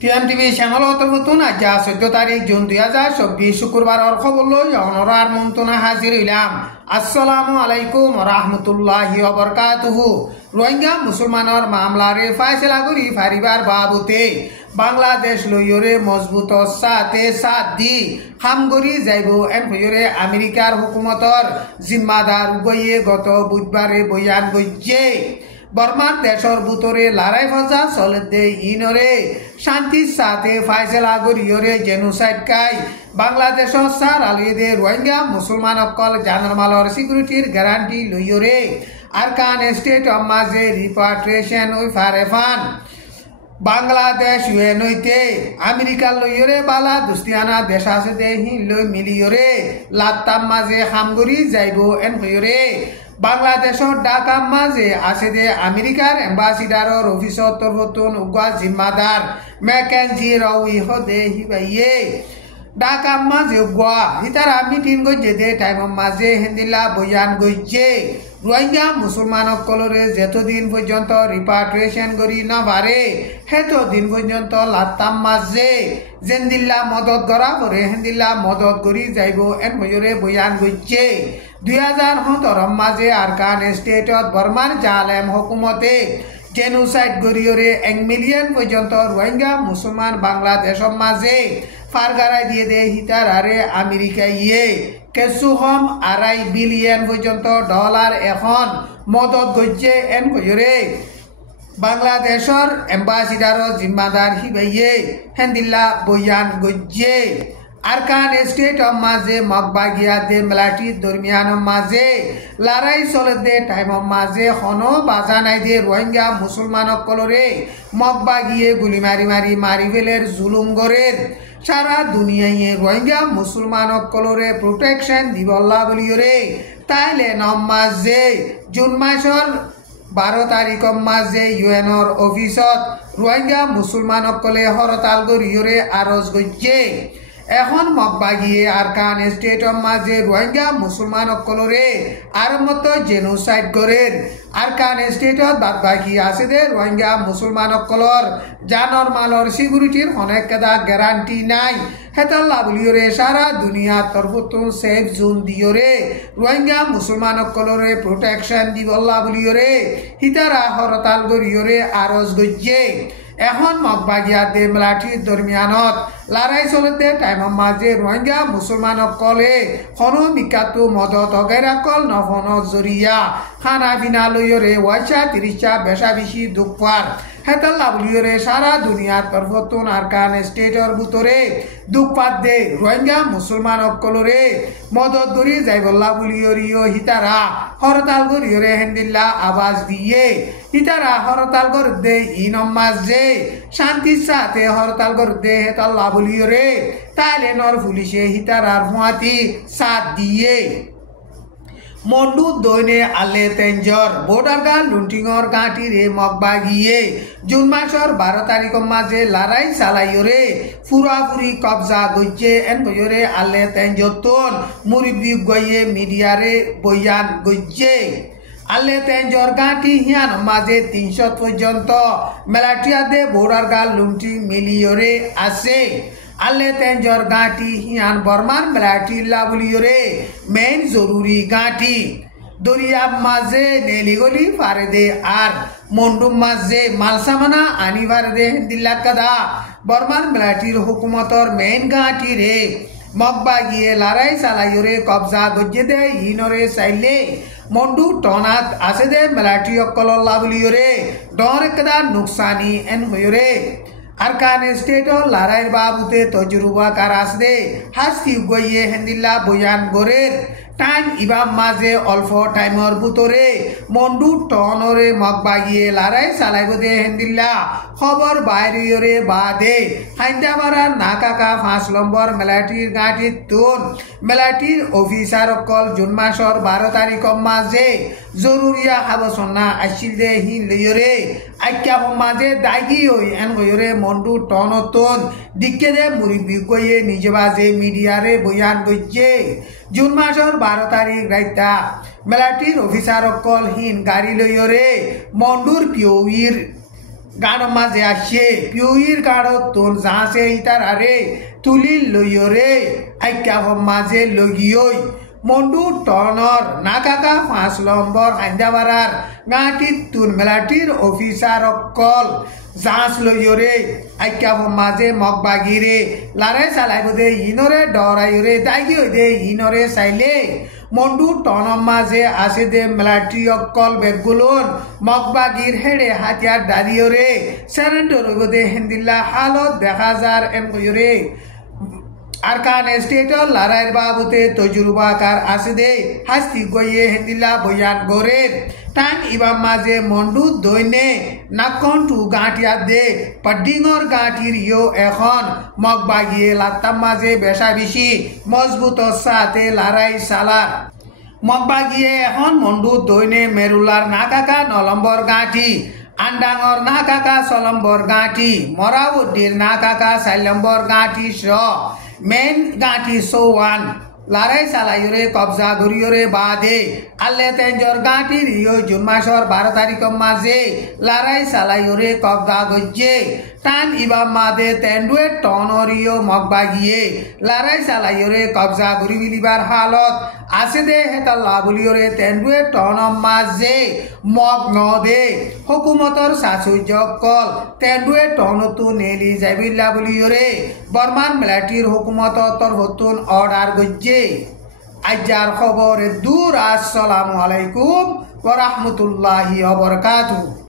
টিএমটিভি channel অন্তর্ভুক্ত আজ 14 তারিখ জুন 2024 শুক্রবার খবর লই অনরার মন্ত্রণা হাজির হইলাম। আসসালামু আলাইকুম রাহমাতুল্লাহি ওয়া বারাকাতুহু। রোহিঙ্গা মুসলমানের মামলারে ফায়সালা করি ফারিবার বাবুতে বাংলাদেশ লইয়রে মজবুত সাথে সাথ দি হামগরি যাইব এনফয়রে আমেরিকার হুকুমতর জিম্মাদার গইয়ে গত বুধবারে বয়ান গইছে। বর্মার দেশর বুতরে লড়াই ফজা চলতে ইনরে শান্তির সাথে ফায়সালা করিয়রে জেনোসাইড কাই বাংলাদেশর সার আলিদে রোহিঙ্গা মুসলমান অকল জানার মালর সিকিউরিটির গ্যারান্টি লইয়রে আরকান স্টেট অফ মাঝে রিপাট্রিয়েশন ওই ফারেফান বাংলাদেশ ইউএনইতে আমেরিকার লইয়রে বালা দুস্তিয়ানা দেশ আছে দে হিন লই মিলিয়রে লাত্তাম মাঝে হামগরি যাইব এন হইয়রে বাংলাদেশর ঢাকা মাঝে আছে যে আমেরিকার এম্বাসিডারর অফিসর তরফতুন উগা জিম্মাদার ম্যাকেনজি রাউই হদে হিবাইয়ে ঢাকা মাঝে উগা হিতারা মিটিং গইছে দে টাইম মাঝে হেন্দিলা বয়ান গইছে রোহিঙ্গা মুসলমান অকলরে যতদিন পর্যন্ত রিপাট্রিয়েশন করি না পারে হেতদিন পর্যন্ত লাত্তাম মাঝে জেন্দিল্লা মদত করা পরে হেন্দিল্লা মদত করি যাইব এন হইরে বয়ান গইছে। 2017 মাঝে আরকান স্টেটত বর্মার জালেম হুকুমতে জেনোসাইড গরিয়রে 1 মিলিয়ন পর্যন্ত রোহিঙ্গা মুসলমান বাংলাদেশের মাঝে ফারগারাই দিয়ে দে হিতার আরে আমেরিকা ইয়ে কেসুহম 2.5 বিলিয়ন পর্যন্ত ডলার এখন মদত গইছে এন কইরে বাংলাদেশর এম্বাসিডারর জিম্মাদার হিবাইয়ে হেন্দিল্লা বয়ান গইছে। আরকান স্টেট অফ মাঝে মগবাগিয়া দে মেলাটি দরমিয়ান মাঝে লড়াই চলে দে টাইম মাঝে হনো বাজা নাই দে রোহিঙ্গা মুসলমান অকলরে মগবাগিয়ে গুলি মারি মারি মারি ফেলের জুলুম গরের সারা দুনিয়ায় রোহিঙ্গা মুসলমান অকলরে প্রোটেকশন দিবল্লা বলিয়রে তাইলে মাঝে জুন মাসের 12 তারিখ মাঝে ইউএনর অফিসত রোহিঙ্গা মুসলমান অকলে হরতাল গরিয়রে আরজ গইছে। এখন মগবাগিয়ে আরকান স্টেট অফ মাঝে রোহিঙ্গা মুসলমান অকলরে আর মতো জেনোসাইড করেন আরকান স্টেটত বাদবাকি আছে দে রোহিঙ্গা মুসলমান অকলর জানর মালর সিকিউরিটির অনেক কেদা গ্যারান্টি নাই হেতাল্লা বলিয়রে সারা দুনিয়া তরফতুন সেফ জোন দিয়রে রোহিঙ্গা মুসলমান অকলরে প্রোটেকশন দিবল্লা বলিয়রে হিতারা হরতাল গরিয়রে আরজ গইছে। এখন মগবাগিয়া দে মেলাটির দরমিয়ানত লড়াই চলতে টাইম মাঝে রোহিঙ্গা মুসলমান অকলে হনো মিকাতু মদত অগেরা কল নফন জরিয়া খানা পিনা লইয়রে ওয়াইচা 30টা বেশা বেশি দুঃখার হেতাল্লা বলিয়রে সারা দুনিয়ার তরফতুন আরকান স্টেটর ভিতরে দুঃপাত দে রোহিঙ্গা মুসলমান অকলরে মদত ধরি যাইবল্লা বলিয়রিও হিতারা হরতাল গরিয়রে হেন্দিল্লা আওয়াজ দিয়ে হিতারা হরতাল কর দে ইনম মাঝে শান্তির সাথে হরতাল কর দে হেতাল্লা বলিয়রে তাইলে নর পুলিশে হিতারার হুয়াতি সাথ দিয়ে মন্ডু দৈনে আলে তেঞ্জর বর্ডার গান লুন্টিংর গাঁটিরে মগবাগিয়ে জুন মাসের 12 তারিখ মাঝে লড়াই চালাইরে পুরাপুরি কবজা গইছে এন কইরে আলে তেঞ্জতন মুরিবি গইয়ে মিডিয়ারে বয়ান গইছে। আলে তেঞ্জর গাঁটি হিয়ান মাঝে 300 পর্যন্ত মেলাটিয়া দে বর্ডার গান লুন্টি মিলিয়রে আছে। আলে তেঞ্জর গাঁটি হিয়ান বর্মার মেলাটি লাবলিয়রে মেন জরুরি গাঁটি দরিয়া মাঝে নেলিগলি ফারে দে আর মন্ডুম মাঝে মালসামানা আনি ফারে দে দিল্লা কাদা বর্মার মেলাটির হুকুমতর মেন গাঁটি রে মগবাগিয়ে লড়াই চালাইরে কবজা গজ্জে দে ইনরে চাইলে মন্ডু টনাত আছে দে মেলাটি অকল লাবলিয়রে ডর একদা নুকসানি এন হইরে আরকান স্টেটর লড়াইয়ের বাবুতে তজরুবা কার আসদে হাসি গইয়ে হেন্দিল্লা বয়ান গরের টাইম ইবাম মাঝে অল্প টাইমর ভিতরে মন্ডু টনরে মগবাগিয়ে লড়াই চালাইব দে হেন্দিল্লা খবর বাইরে বাদে হাইন্দাবাড়ার নাকাকা 5 নম্বর মেলাটির গাঁটির তুন মেলাটির অফিসার অকল জুন মাসের 12 তারিখ মাঝে জরুরিয়া আলোচনা আসিল দে হিন লইরে আইক্যা মাঝে দাগি হই এন গইরে মন্ডু টনতন দিকে দে মুরিবি কইয়ে নিজে বাজে মিডিয়ারে বয়ান গইছে। জুন মাসের 12 তারিখ রাইতা মেলাটির অফিসার অকল হিন গাড়ি লইরে মন্ডুর পিওইর গাড় মাঝে আসে পিউইর গাড় তোন যাহাসে ইতার আরে তুলি লইয়রে আইকা মাঝে লগিয়ই মন্ডু টনর নাকাকা 5 নম্বর হাইন্দাবারার গাঁটির তুন মেলাটির অফিসার অকল যাঁচ লইয়রে আইকা মাঝে মগবাগিরে লারে চালাইব দে ইনরে ডরাইরে দাইগি দে ইনরে চাইলে মন্ডু টনম মাঝে আসে দে মেলাটি অকল বেগুলন মগবাগির হেড়ে হাতিয়ার দাঁড়িয়রে সেরেন্ডর হইব দে হেন্দিল্লা হালত দেখা যার এম কইরে আরকান স্টেটর লড়াইয়ের বাবুতে তজুরবাকার আছে দে হাস্তি গইয়ে হেন্দিল্লা বয়ান গরে টাইম ইবাম মাঝে মন্ডু দৈনে নাকন টু গাঁটিয়া দে পডিঙর গাঁটির ইয়ো এখন মগবাগিয়ে লাত্তাম মাঝে বেশা বেশি মজবুত সাথে লড়াই সালার মগবাগিয়ে এখন মন্ডু দৈনে মেরুলার নাকাকা 9 নম্বর গাঁটি আন্ডাঙর নাকাকা 6 নম্বর গাঁটি মরাউদ্দির নাকাকা 4 নম্বর গাঁটি স মেন গাঁটি সোয়ান লড়াই চালাইরে কবজা গরিয়রে বাদে আল্লে তেঞ্জর গাঁটির ইয়ো জুন মাসর 12 তারিখ মাঝে লড়াই চালাইরে কবজা গজ্জে টান ইবাম মাদে তেন্ডুয়ে টনরিও মগবাগিয়ে লড়াই চালাইরে কবজা গরি বিলিবার হালত আছে দে হেতাল্লা বলিয়রে তেন্ডুয়ে টনম মাঝে মগ নদে হুকুমতর সাচুর্য কল তেন্ডুয়ে টনতু নেলি যাবিল্লা বলিয়রে বর্মান মিলিটারির হুকুমত তরফতুন অর্ডার গজ্জে আজার খবরে দূর। আসসালামু আলাইকুম ওয়া রাহমাতুল্লাহি ওয়া বারাকাতুহু।